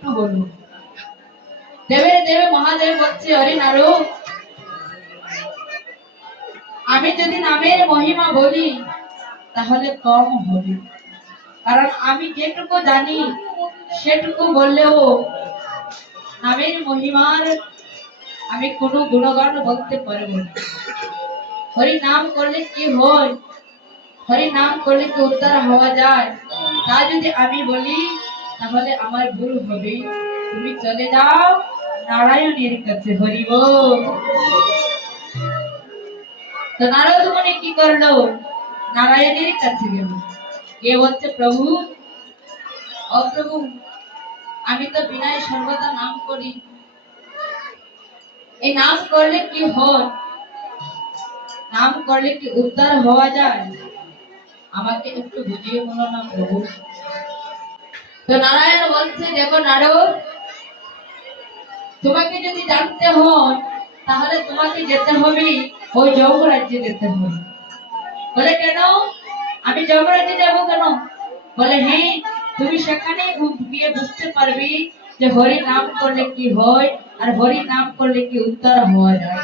একটু বলুন। দেবের দেবে মহাদেব বলছে, হরি নারদ, আমি যদি নামের মহিমা বলি তাহলে কম হবে, কারণ আমি যেটুকু জানি সেটুকু বললেও নামের মহিমার আমি কোনো গুণগান বলতে পারবো না। হরি নাম করলে কি হয়, হরি নাম করলে কি উদ্ধার হওয়া যায়, তা যদি আমি বলি তাহলে আমার ভুল হবে। তুমি চলে যাও নারায়ণের কাছে। হরি বল। তো নারদ মুনি কি করলো, নারায়ণের কাছে গেল, গিয়ে বলছে, প্রভু, ও প্রভু, আমি তো বিনায় সর্বদা নাম করি, এই নাম করলে কি হয়, নাম করলে কি উদ্ধার হওয়া যায়, আমাকে একটু বুঝিয়ে বলো না প্রভু। তো নারায়ণ বলছে, দেখো নারদ, তোমাকে যদি জানতে হয় তাহলে তোমাকে যেতে হবে ওই যমরাজ্যে যেতে হবে। বলে কেন, আমি যমরাজ্যে যাব কেন? বলে হ্যাঁ, তুমি সেখানে গিয়ে বুঝতে পারবি যে হরি নাম করলে কি হয় আর হরি নাম করলে কি উদ্ধার হওয়া যায়।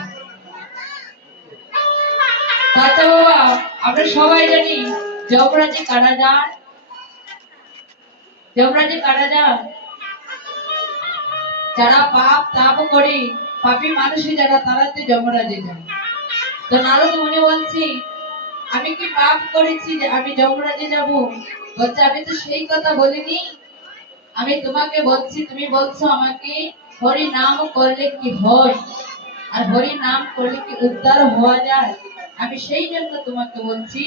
তাতে বাবা আমরা সবাই জানি যমরাজ্যে কারা যায়, যমরাজ্যে কারা যায়, যারা পাপ তাপ করে, পাপী মানুষই যারা, তারাতে যমরাজ্যে যায়। তো নারদ মুনি বলছি, আমি কি পাপ করেছি যে আমি যমরাজ্যে যাব? বলছে, আমি তো সেই কথা বলিনি, আমি তোমাকে বলছি, তুমি বলছো আমাকে হরি নাম করলে কি হয় আর হরি নাম করলে কি উদ্ধার হওয়া যায়, আমি সেই জন্য তোমাকে বলছি,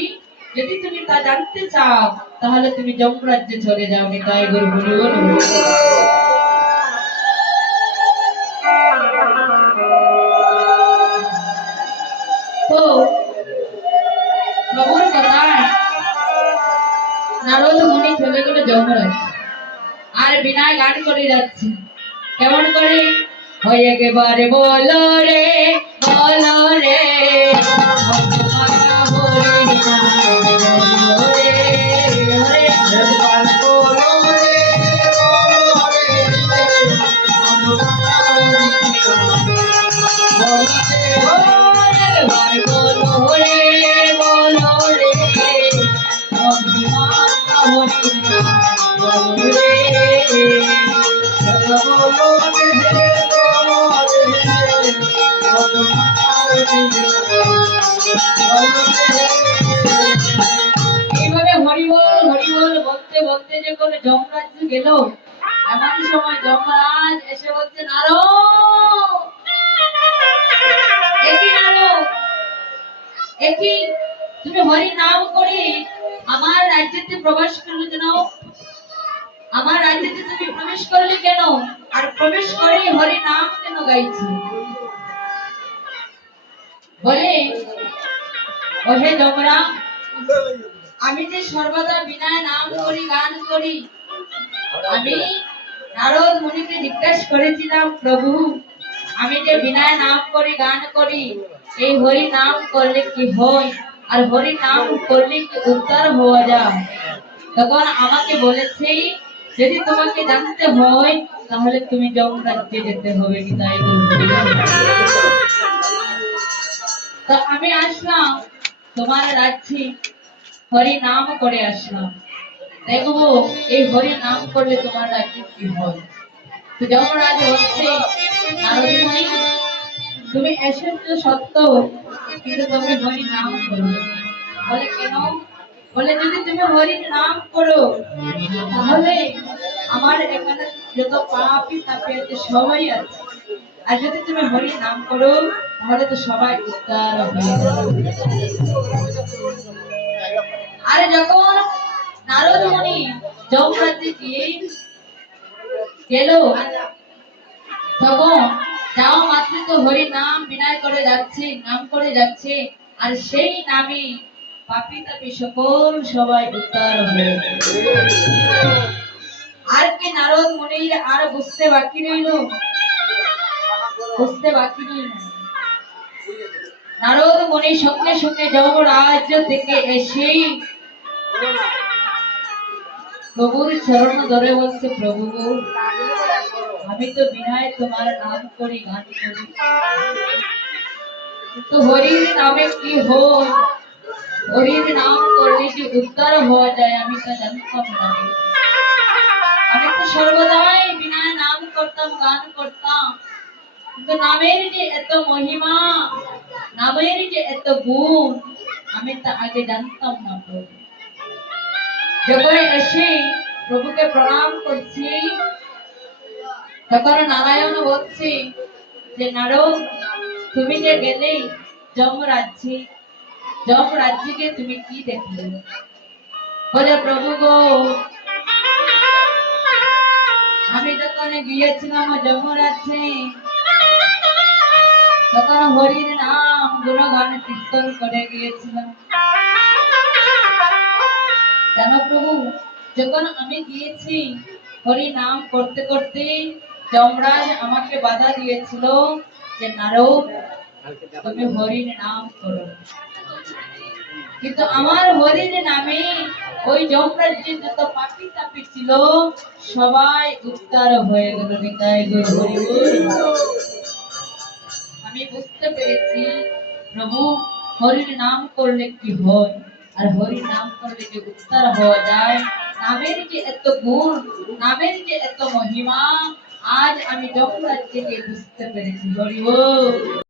যদি তুমি তা জানতে চাও তাহলে তুমি যমরাজ্যে চলে যাও। তাই গুরু বলুন। তো প্রভুর কথায় নারদ মুনি চলে গেল যমরাজ, আর বিনায় গান করে যাচ্ছে। কেমন করে, হয়ে একেবারে বলো রে, বলো রে, এইভাবে হরিবল হরিবল বলতে বলতে যখন যমরাজ গেল, এমন সময় যমরাজ এসে বলছে, নারদ, একই নারদ, একই, তুমি হরি নাম করে আমার রাজ্যতে প্রবেশ করলে কেন, আমার রাজ্যতে তুমি প্রবেশ করলে কেন, আর প্রবেশ করে হরি নাম কেন গাইছি? বলে, ওহে যমরাজ, আমি যে সর্বদা বিনায় নাম করি, গান করি, আমি নারদ মুনিকে জিজ্ঞাসা করেছিলাম, প্রভু, আমি যে বিনায় নাম করি, গান করি, এই হরি নাম করলে কি হয় আর হরি নাম করলে কি উদ্ধার হওয়া যায়? তখন আমাকে বলেছে, যদি তোমাকে জানতে হয় তাহলে তুমি যমরাজ্যে যেতে হবে। কি তাই? তো আমি আসলাম তোমার রাজ্যে, হরি নাম করে আসলাম, দেখবো এই হরি নাম করলে তোমার রাজ্যে কি হয়। তো যমরাজ বলছে, নারদ মুনি, তুমি এসেছো সত্য, কিন্তু তুমি হরি নাম করো। বলে কেন? বলে, যদি তুমি হরি নাম করো তাহলে আমার এখানে যত পাপী তাপী আছে সবাই আছে, আর যদি তুমি হরি নাম করো তাহলে তো সবাই উদ্ধার হয়ে যাবে। আর যখন নারদ মুনি যমরাজ্যে গিয়ে গেল, তখন যাওয়া মাত্র তো হরি নাম বিনয় করে যাচ্ছে, নাম করে যাচ্ছে, আর সেই নামে পাপী তাপী সকল সবাই উদ্ধার হয়ে গেল। আর কি নারদ মুনির আর বুঝতে বাকি রইল? বুঝতে বাকি রইল। নারদ মুনি সঙ্গে সঙ্গে যমরাজ্য থেকে এসেই প্রভুর চরণ ধরে বলছে, প্রভু, আমি তো বিনায় তোমার নাম করি গান করি তো হরির নামে কি হয় হরির নাম করলে যে উদ্ধার হওয়া যায় আমি তা জানতাম না আমি তো সর্বদাই বিনায় নাম করতাম গান করতাম কিন্তু নামের যে এত মহিমা নামের যে এত গুণ আমি তা আগে জানতাম না প্রভু যখন এসে প্রভুকে প্রণাম করছি তখন নারায়ণ বলছি যে নারদ তুমি যে গেলে যমরাজ্যে তুমি কি দেখলে বলে প্রভু গো আমি যখন গিয়েছিলাম যমরাজ্যে তখন হরির নাম গুণগান কীর্তন করে গিয়েছিলাম জানো প্রভু যখন আমি গিয়েছি হরি নাম করতে করতে যমরাজ আমাকে বাধা দিয়েছিল যে নারদ তুমি হরির নাম করো কিন্তু আমার হরির নামে ওই যমরাজ্যের যত পাপি তাপি ছিল সবাই উদ্ধার হয়ে গেল নিতাই গৌর হরি বল। আমি বুঝতে পেরেছি প্রভু হরির নাম করলে কি হয় আর হরির নাম করলে যে উদ্ধার হওয়া যায় নামের যে এত গুণ নামের যে এত মহিমা আজ আমি যমরাজ্যে বুঝতে পেরেছি হরি বল।